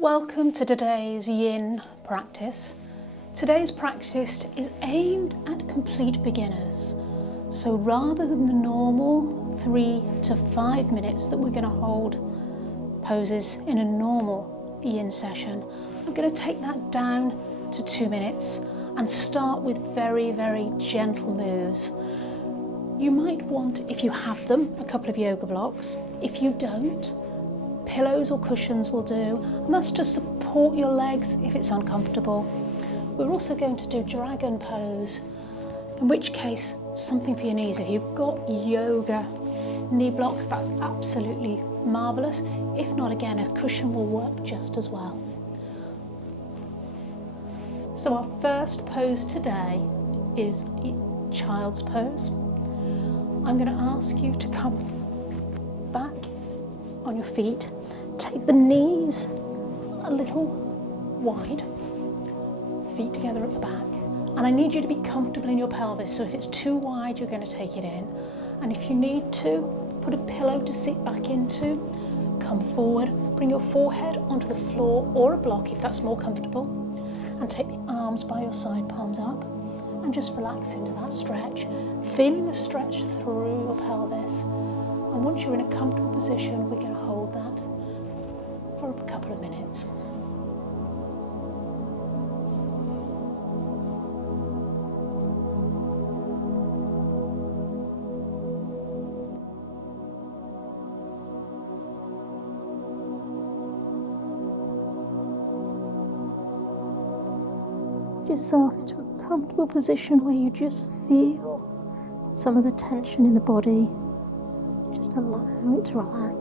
Welcome to today's Yin practice. Today's practice is aimed at complete beginners. So rather than the normal 3 to 5 minutes that we're going to hold poses in a normal Yin session, I'm going to take that down to 2 minutes and start with very, very gentle moves. You might want, if you have them, a couple of yoga blocks. If you don't, pillows or cushions will do, and that's to support your legs if it's uncomfortable. We're also going to do dragon pose, in which case something for your knees. If you've got yoga knee blocks, that's absolutely marvellous. If not, again, a cushion will work just as well. So our first pose today is child's pose. I'm going to ask you to come back on your feet, take the knees a little wide, feet together at the back, and I need you to be comfortable in your pelvis. So if it's too wide, you're going to take it in, and if you need to put a pillow to sit back into, come forward, bring your forehead onto the floor or a block if that's more comfortable, and take the arms by your side, palms up, and just relax into that stretch, feeling the stretch through your pelvis. And once you're in a comfortable position, we're going to hold that for a couple of minutes. Yourself into a comfortable position where you just feel some of the tension in the body. Just allow it to relax.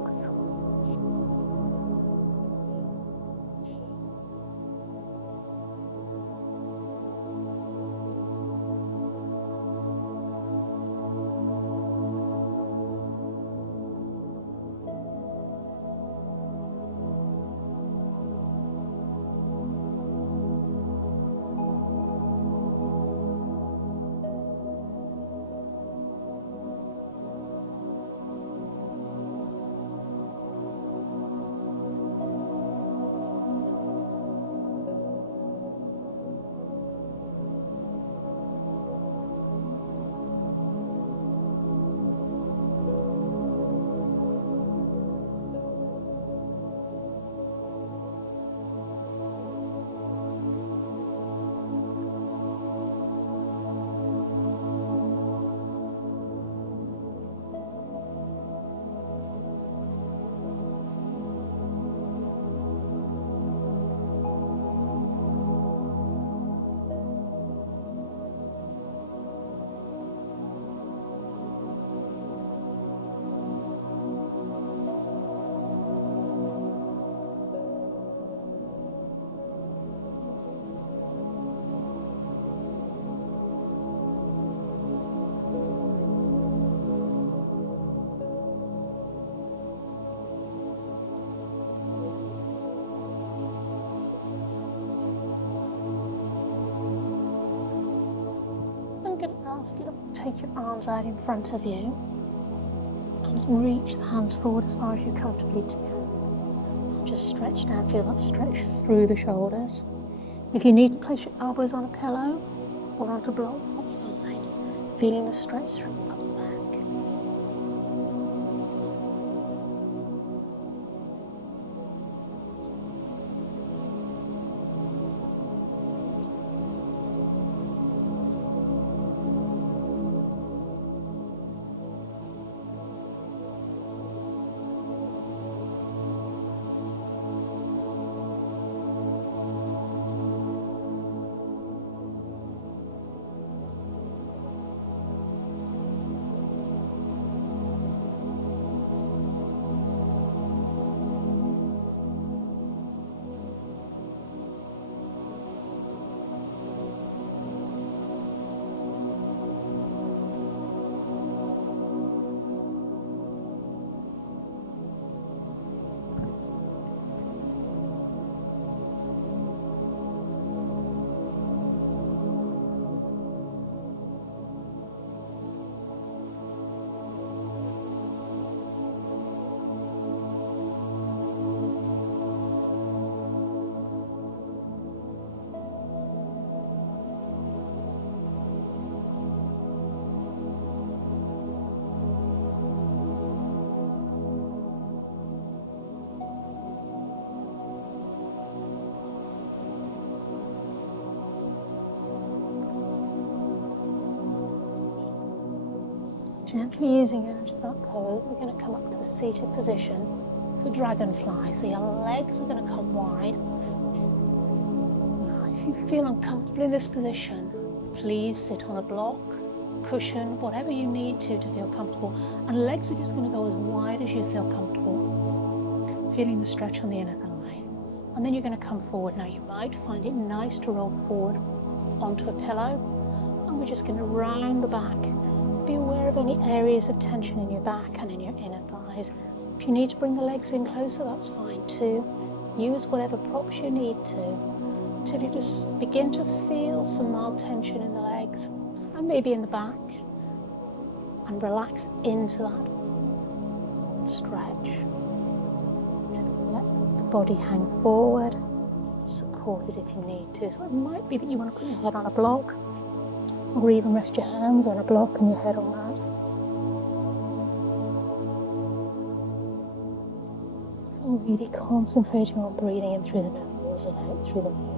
Take your arms out in front of you and reach the hands forward as far as you comfortably can. Just stretch down, feel that stretch through the shoulders. If you need to place your elbows on a pillow or onto a block, that's fine. Feeling the stretch through the upper back. Gently easing out of that pose, we're going to come up to the seated position for dragonfly. So your legs are going to come wide. Now, if you feel uncomfortable in this position, please sit on a block, cushion, whatever you need to feel comfortable. And legs are just going to go as wide as you feel comfortable. Feeling the stretch on the inner thigh. And then you're going to come forward. Now you might find it nice to roll forward onto a pillow. And we're just going to round the back. Be aware of any areas of tension in your back and in your inner thighs. If you need to bring the legs in closer, that's fine too. Use whatever props you need to, till you just begin to feel some mild tension in the legs and maybe in the back, and relax into that stretch. Let the body hang forward, support it if you need to. So it might be that you want to put your head on a block, or even rest your hands on a block and your head on that. And really concentrating on breathing in through the nose and out through the mouth.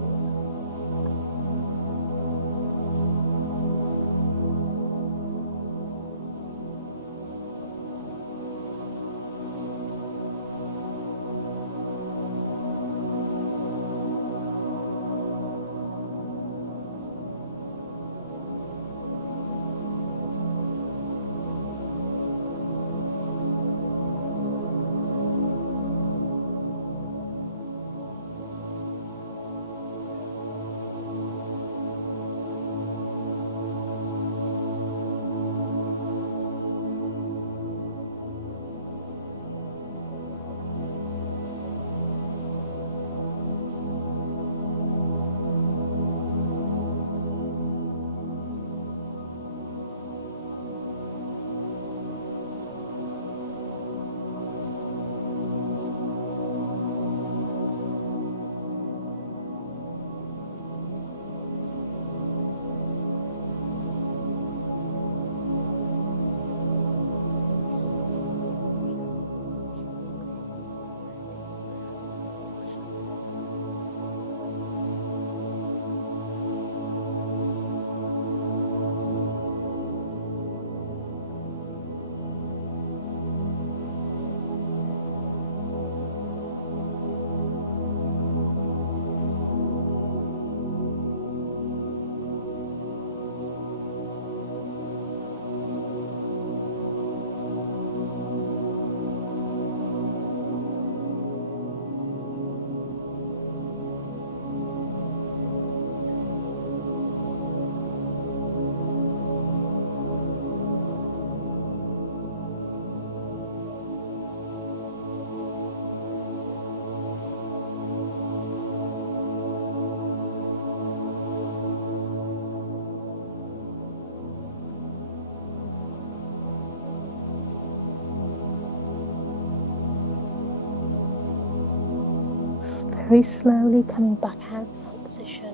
Very slowly coming back out of that position,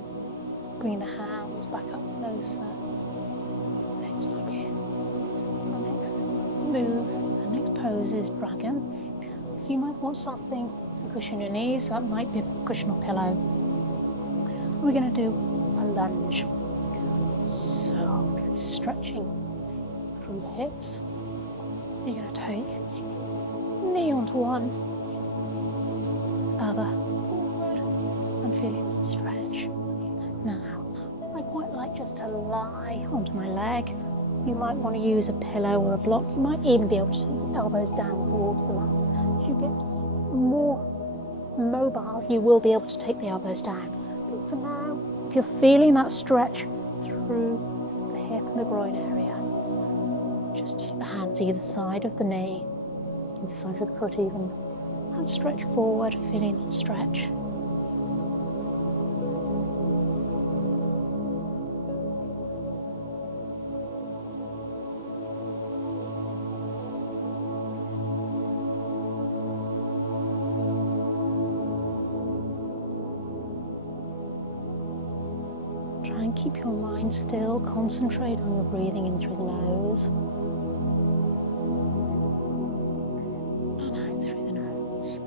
bringing the hands back up closer, legs back in. The next move, the next pose is dragon. So you might want something to cushion your knees, so that might be a cushion or pillow. We're going to do a lunge. So stretching through the hips. You're going to take knee onto one, other, feeling that stretch. Now, I quite like just to lie onto my leg. You might want to use a pillow or a block. You might even be able to take your elbows down towards the mat. As you get more mobile, you will be able to take the elbows down. But for now, if you're feeling that stretch through the hip and the groin area, just take the hands either side of the knee, either side of the foot even, and stretch forward, feeling that stretch. Try and keep your mind still, concentrate on your breathing in through the nose and out through the nose.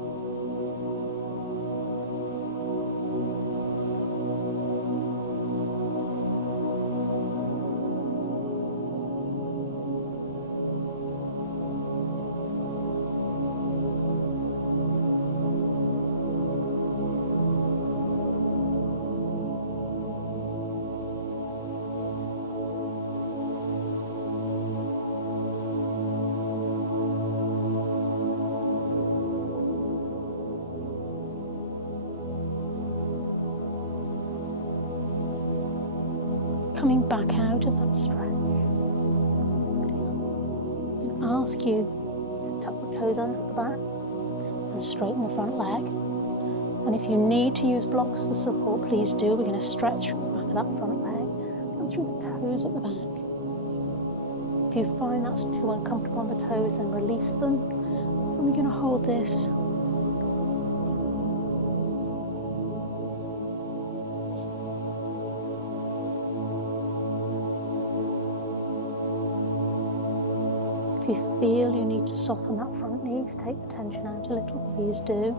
coming back out of that stretch. Ask you to tuck the toes under the back and straighten the front leg. And if you need to use blocks for support, please do. We're going to stretch through the back of that front leg and through the toes at the back. If you find that's too uncomfortable on the toes, then release them. And we're going to hold this. If you feel you need to soften that front knee to take the tension out a little, please do.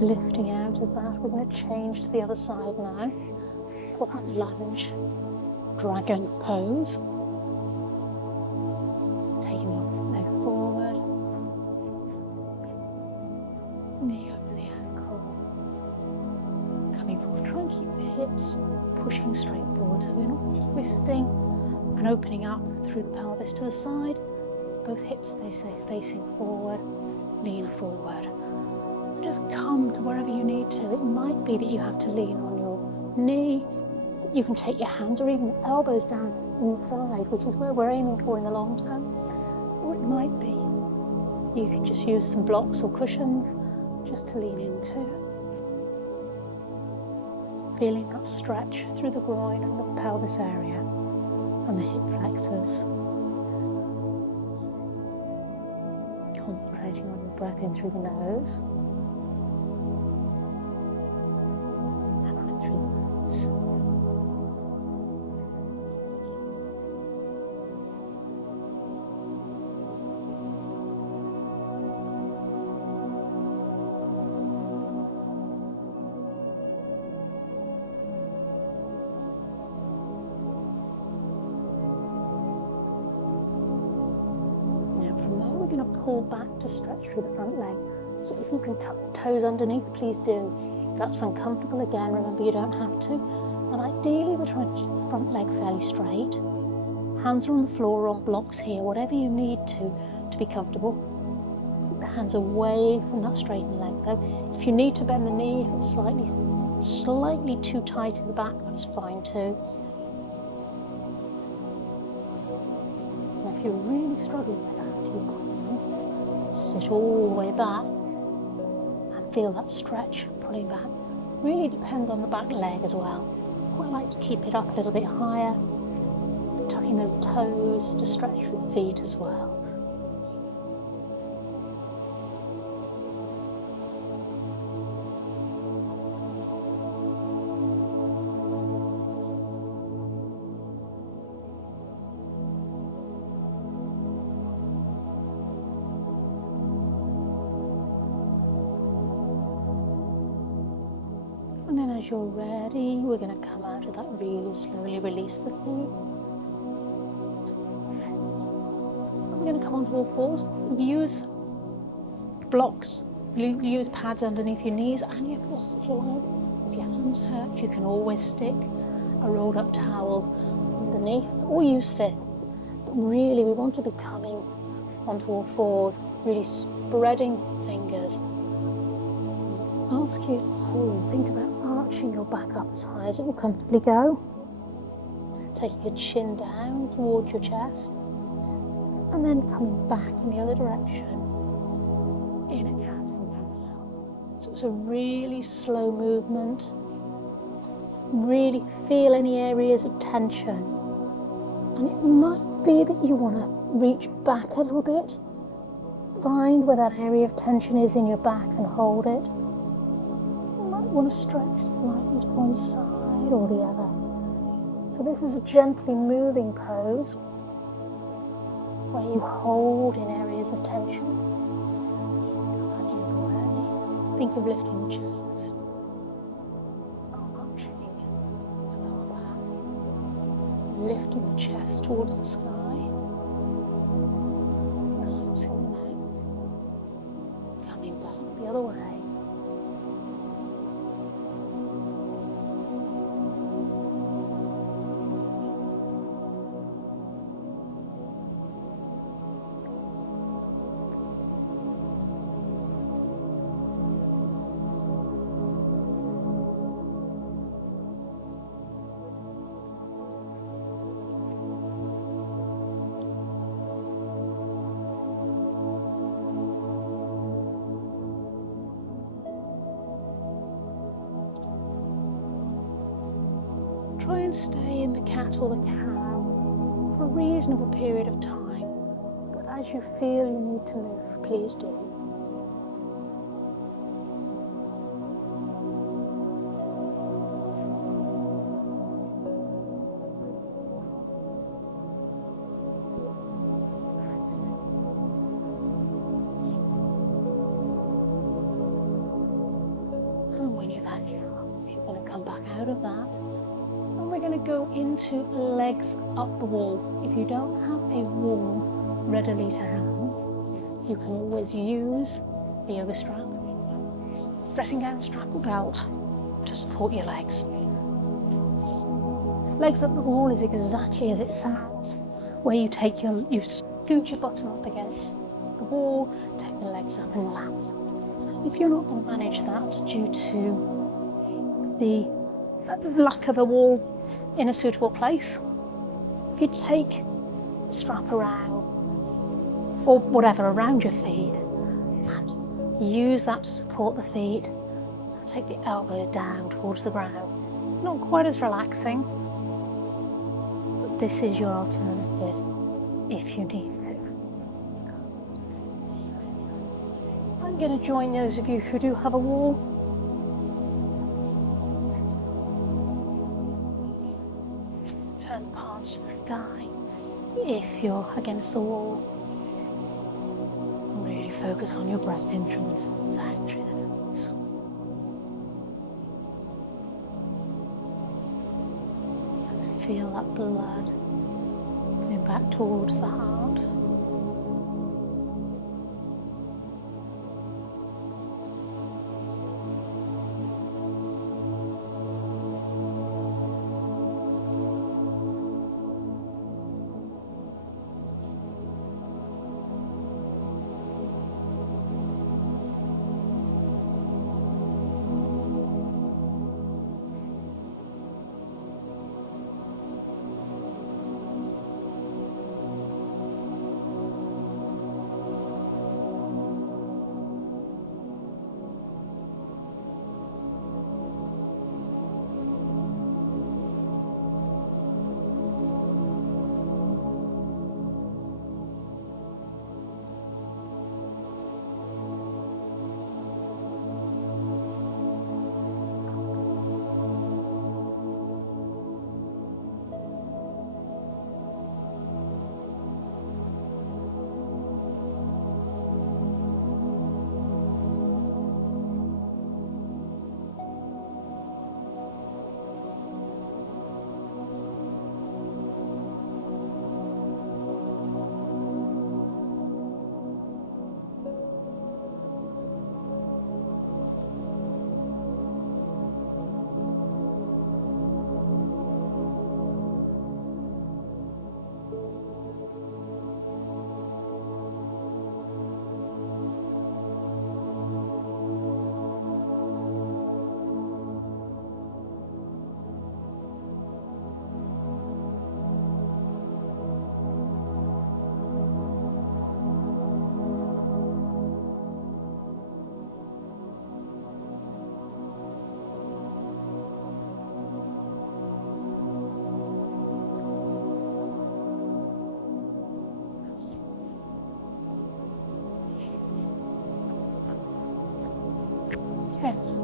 Lifting out of that, we're going to change to the other side now for that lunge dragon pose. So taking your leg forward, knee over the ankle, coming forward. Try and keep the hips pushing straight forward, so we're not twisting and opening up through the pelvis to the side. Both hips stay facing forward, lean forward. Just come to wherever you need to. It might be that you have to lean on your knee. You can take your hands or even elbows down inside, which is where we're aiming for in the long term. Or it might be you can just use some blocks or cushions just to lean into. Feeling that stretch through the groin and the pelvis area and the hip flexors. Concentrating on your breath in through the nose. Pull back to stretch through the front leg. So if you can tuck the toes underneath, please do. If that's uncomfortable, again, remember you don't have to. And ideally, we're trying to keep the front leg fairly straight. Hands are on the floor or on blocks here, whatever you need to be comfortable. Keep the hands away from that straightened leg though. If you need to bend the knee, if it's slightly too tight in the back, that's fine too. And if you're really struggling with that, you sit all the way back and feel that stretch pulling back. Really depends on the back leg as well. Quite like to keep it up a little bit higher, tucking those toes to stretch through the feet as well. And then as you're ready, we're going to come out of that, really slowly release the feet. And we're going to come onto all fours. Use blocks, use pads underneath your knees and your fists. If your hands hurt, you can always stick a rolled up towel underneath or use fit. But really we want to be coming onto all fours, really spreading fingers. Ask you to think about arching your back up as high as it will comfortably go. Taking your chin down towards your chest. And then coming back in the other direction in a cat and mouse. So it's a really slow movement. Really feel any areas of tension. And it might be that you want to reach back a little bit. Find where that area of tension is in your back and hold it. Want to stretch slightly to one side or the other. So this is a gently moving pose where you hold in areas of tension. Think of lifting the chest, arching the lower back, lifting the chest towards the sky, try and stay in the cat or the cow for a reasonable period of time. But as you feel you need to move, please do. And when you've had enough, you're going to come back out of that. And we're going to go into legs up the wall. If you don't have a wall readily to hand, you can always use a yoga strap, dressing gown strap or belt to support your legs. Legs up the wall is exactly as it sounds, where you scoot your bottom up against the wall, take the legs up and relax. If you're not going to manage that due to the lack of a wall in a suitable place, if you take the strap around or whatever around your feet and use that to support the feet, take the elbows down towards the ground. Not quite as relaxing, but this is your alternative if you need to. I'm going to join those of you who do have a wall. Turn the palms to the sky if you're against the wall. Really focus on your breath in through the sound through the nose. And feel that blood going back towards the heart.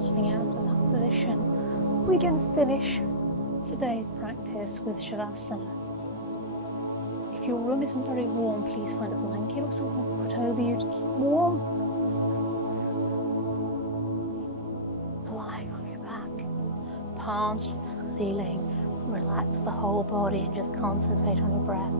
Coming out of that position, we're going to finish today's practice with Shavasana. If your room isn't very warm, please find a blanket or something to put over you to keep warm. Lying on your back, palms to the ceiling, relax the whole body and just concentrate on your breath.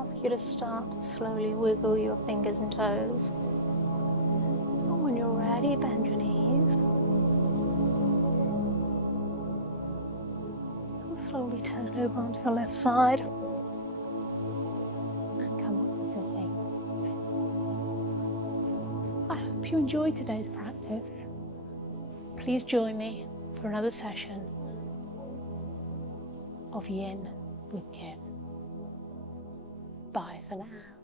ask you to start to slowly wiggle your fingers and toes. And when you're ready, bend your knees. And slowly turn over onto your left side. And come up sitting. I hope you enjoyed today's practice. Please join me for another session of Yin with Yin. Bye for now.